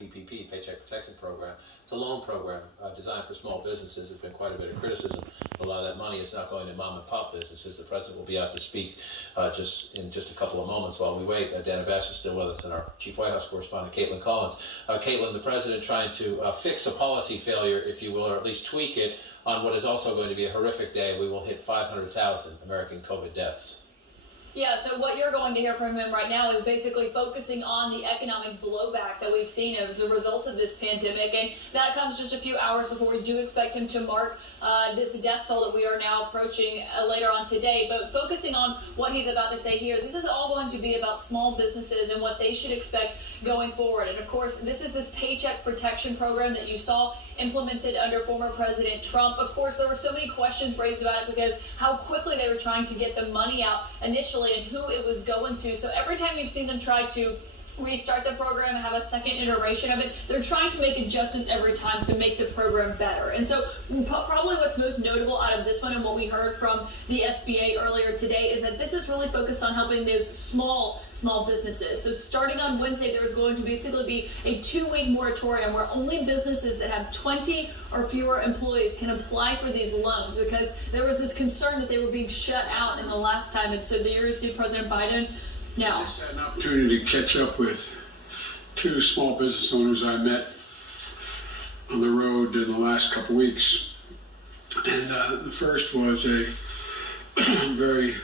PPP, Paycheck Protection Program. It's a loan program designed for small businesses. There's been quite a bit of criticism. A lot of that money is not going to mom and pop businesses. The president will be out to speak in just a couple of moments while we wait. Dan Abbas is still with us, and our chief White House correspondent, Caitlin Collins. Caitlin, the president trying to fix a policy failure, if you will, or at least tweak it on what is also going to be a horrific day. We will hit 500,000 American COVID deaths. Yeah, so what you're going to hear from him right now is basically focusing on the economic blowback that we've seen as a result of this pandemic, and that comes just a few hours before we do expect him to mark this death toll that we are now approaching later on today. But focusing on what he's about to say here, this is all going to be about small businesses and what they should expect going forward. And of course, this is this Paycheck Protection Program that you saw implemented under former President Trump. Of course, there were so many questions raised about it because how quickly they were trying to get the money out initially and who it was going to. So every time you've seen them try to restart the program and have a second iteration of it, they're trying to make adjustments every time to make the program better. And so probably what's most notable out of this one and what we heard from the SBA earlier today is that this is really focused on helping those small businesses. So starting on Wednesday, there is going to basically be a 2-week moratorium where only businesses that have 20 or fewer employees can apply for these loans, because there was this concern that they were being shut out in the last time. And so there you see President Biden now. I just had an opportunity to catch up with 2 small business owners I met on the road in the last couple weeks. And the first was a very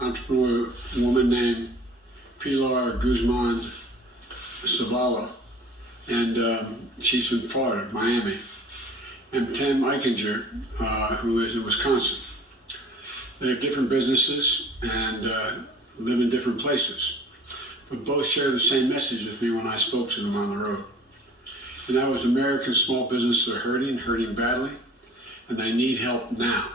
entrepreneur woman named Pilar Guzman Zavala. And she's from Florida, Miami. And Tim Eichinger, who is in Wisconsin. They have different businesses and live in different places, but both share the same message with me when I spoke to them on the road. And that was American small businesses are hurting badly, and they need help now.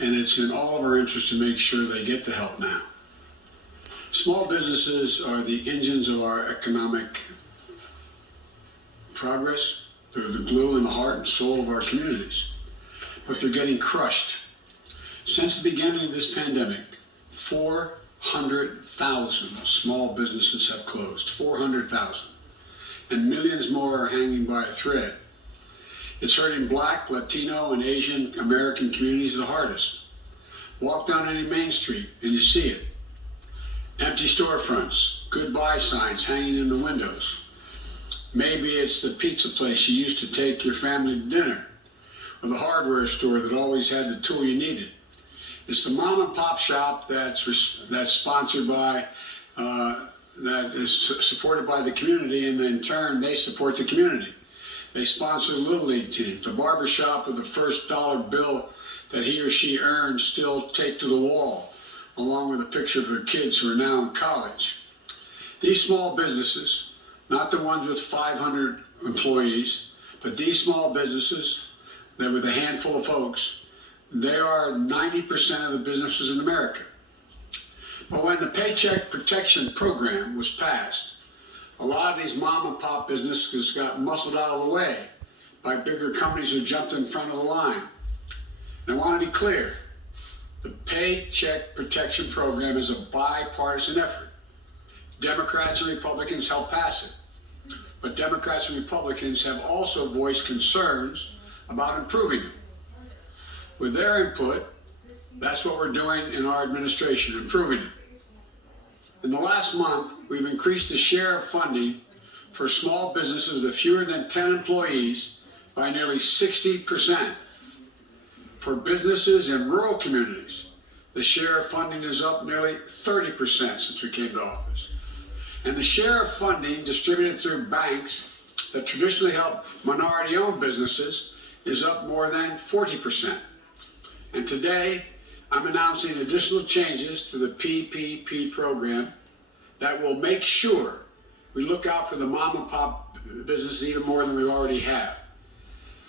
And it's in all of our interest to make sure they get the help now. Small businesses are the engines of our economic progress. They're the glue and the heart and soul of our communities, but they're getting crushed. Since the beginning of this pandemic, 400,000 small businesses have closed, 400,000, and millions more are hanging by a thread. It's hurting Black, Latino, and Asian American communities the hardest. Walk down any main street and you see it. Empty storefronts, goodbye signs hanging in the windows. Maybe it's the pizza place you used to take your family to dinner, or the hardware store that always had the tool you needed. It's the mom and pop shop that's sponsored by, that is supported by the community, and then in turn they support the community. They sponsor Little League teams, the barber shop with the first dollar bill that he or she earned still take to the wall, along with a picture of their kids who are now in college. These small businesses, not the ones with 500 employees, but these small businesses that with a handful of folks, they are 90% of the businesses in America. But when the Paycheck Protection Program was passed, a lot of these mom and pop businesses got muscled out of the way by bigger companies who jumped in front of the line. And I want to be clear, the Paycheck Protection Program is a bipartisan effort. Democrats and Republicans helped pass it, but Democrats and Republicans have also voiced concerns about improving it. With their input, that's what we're doing in our administration, improving it. In the last month, we've increased the share of funding for small businesses with fewer than 10 employees by nearly 60%. For businesses in rural communities, the share of funding is up nearly 30% since we came to office. And the share of funding distributed through banks that traditionally help minority-owned businesses is up more than 40%. And today, I'm announcing additional changes to the PPP program that will make sure we look out for the mom and pop business even more than we already have.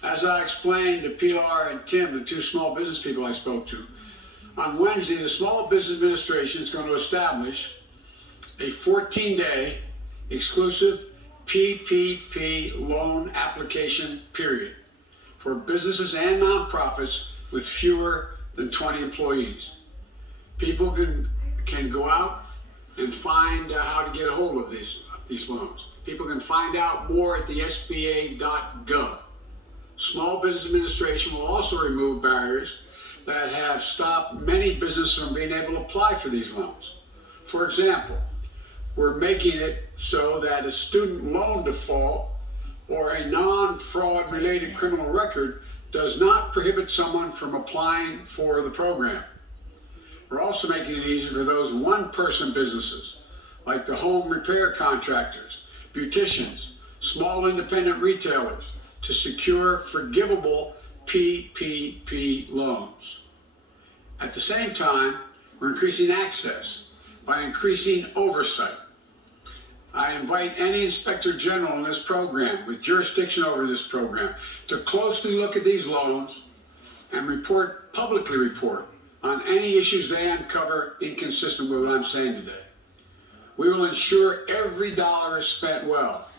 As I explained to Pilar and Tim, the 2 small business people I spoke to, on Wednesday, the Small Business Administration is going to establish a 14-day exclusive PPP loan application period for businesses and nonprofits with fewer than 20 employees. People can go out and find how to get a hold of these loans. People can find out more at the SBA.gov. Small Business Administration will also remove barriers that have stopped many businesses from being able to apply for these loans. For example, we're making it so that a student loan default or a non-fraud related criminal record does not prohibit someone from applying for the program. We're also making it easy for those one-person businesses like the home repair contractors, beauticians, small independent retailers to secure forgivable PPP loans. At the same time, we're increasing access by increasing oversight. I invite any inspector general in this program with jurisdiction over this program to closely look at these loans and publicly report on any issues they uncover inconsistent with what I'm saying today. We will ensure every dollar is spent well.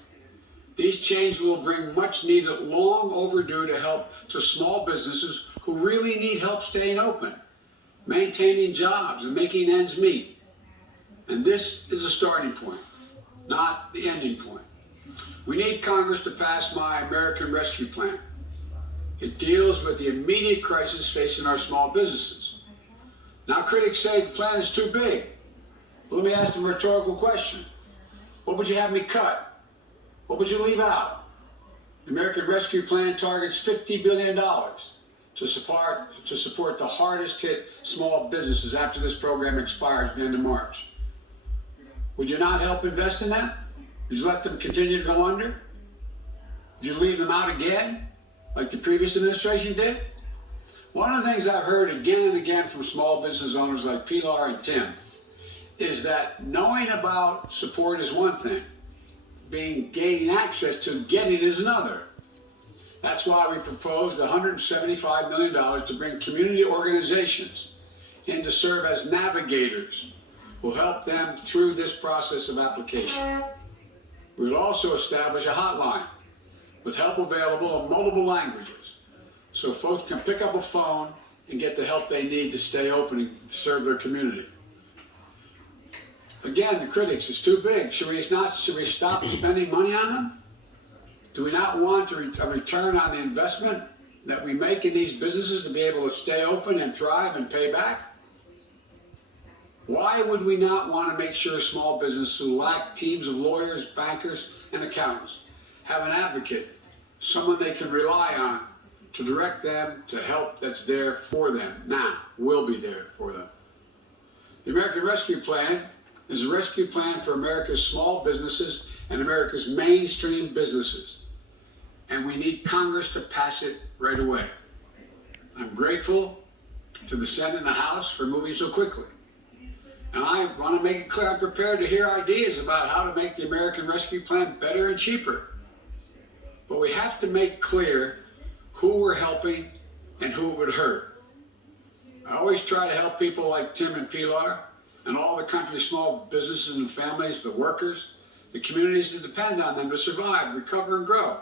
These changes will bring much needed, long overdue to help to small businesses who really need help staying open, maintaining jobs, and making ends meet. And this is a starting point, not the ending point. We need Congress to pass my American Rescue Plan. It deals with the immediate crisis facing our small businesses. Now, critics say the plan is too big. Well, let me ask them a rhetorical question. What would you have me cut? What would you leave out? The American Rescue Plan targets $50 billion to support the hardest hit small businesses after this program expires at the end of March. Would you not help invest in them? Would you let them continue to go under? Would you leave them out again, like the previous administration did? One of the things I've heard again and again from small business owners like Pilar and Tim is that knowing about support is one thing, gaining access to getting is another. That's why we proposed $175 million to bring community organizations in to serve as navigators who will help them through this process of application. We will also establish a hotline with help available in multiple languages so folks can pick up a phone and get the help they need to stay open and serve their community. Again, the critics, it's too big. Should we stop spending money on them? Do we not want a return on the investment that we make in these businesses to be able to stay open and thrive and pay back? Why would we not want to make sure small businesses who lack teams of lawyers, bankers, and accountants have an advocate, someone they can rely on to direct them to help that's there for them now, will be there for them? The American Rescue Plan is a rescue plan for America's small businesses and America's mainstream businesses. And we need Congress to pass it right away. I'm grateful to the Senate and the House for moving so quickly. And I want to make it clear I'm prepared to hear ideas about how to make the American Rescue Plan better and cheaper. But we have to make clear who we're helping and who it would hurt. I always try to help people like Tim and Pilar, and all the country's small businesses and families, the workers, the communities that depend on them to survive, recover, and grow.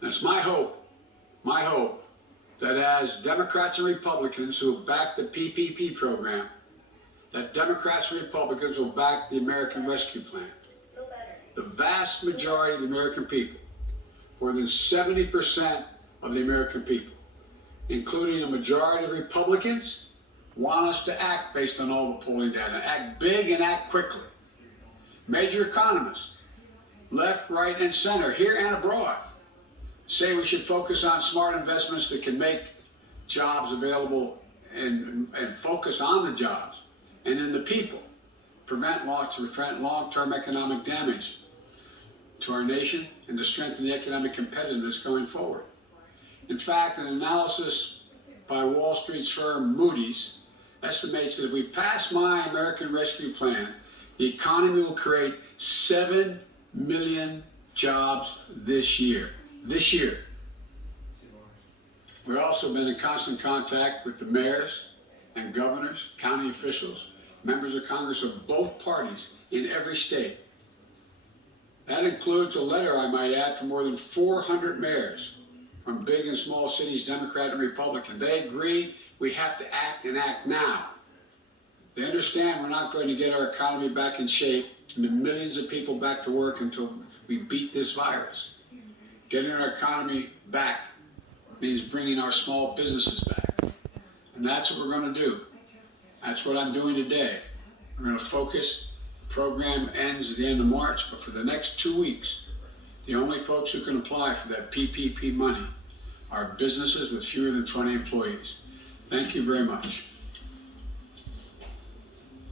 And it's my hope that as Democrats and Republicans who have backed the PPP program, that Democrats and Republicans will back the American Rescue Plan. The vast majority of the American people, more than 70% of the American people, including a majority of Republicans, want us to act based on all the polling data, act big and act quickly. Major economists, left, right, and center, here and abroad, say we should focus on smart investments that can make jobs available and focus on the jobs and in the people, prevent long-term economic damage to our nation and to strengthen the economic competitiveness going forward. In fact, an analysis by Wall Street's firm Moody's estimates that if we pass my American Rescue Plan, the economy will create 7 million jobs this year. This year. We've also been in constant contact with the mayors and governors, county officials, members of Congress of both parties in every state. That includes a letter, I might add, from more than 400 mayors from big and small cities, Democrat and Republican. They agree we have to act and act now. They understand we're not going to get our economy back in shape and the millions of people back to work until we beat this virus. Getting our economy back means bringing our small businesses back. And that's what we're going to do. That's what I'm doing today. We're going to focus. The program ends at the end of March, but for the next 2 weeks, the only folks who can apply for that PPP money are businesses with fewer than 20 employees. Thank you very much.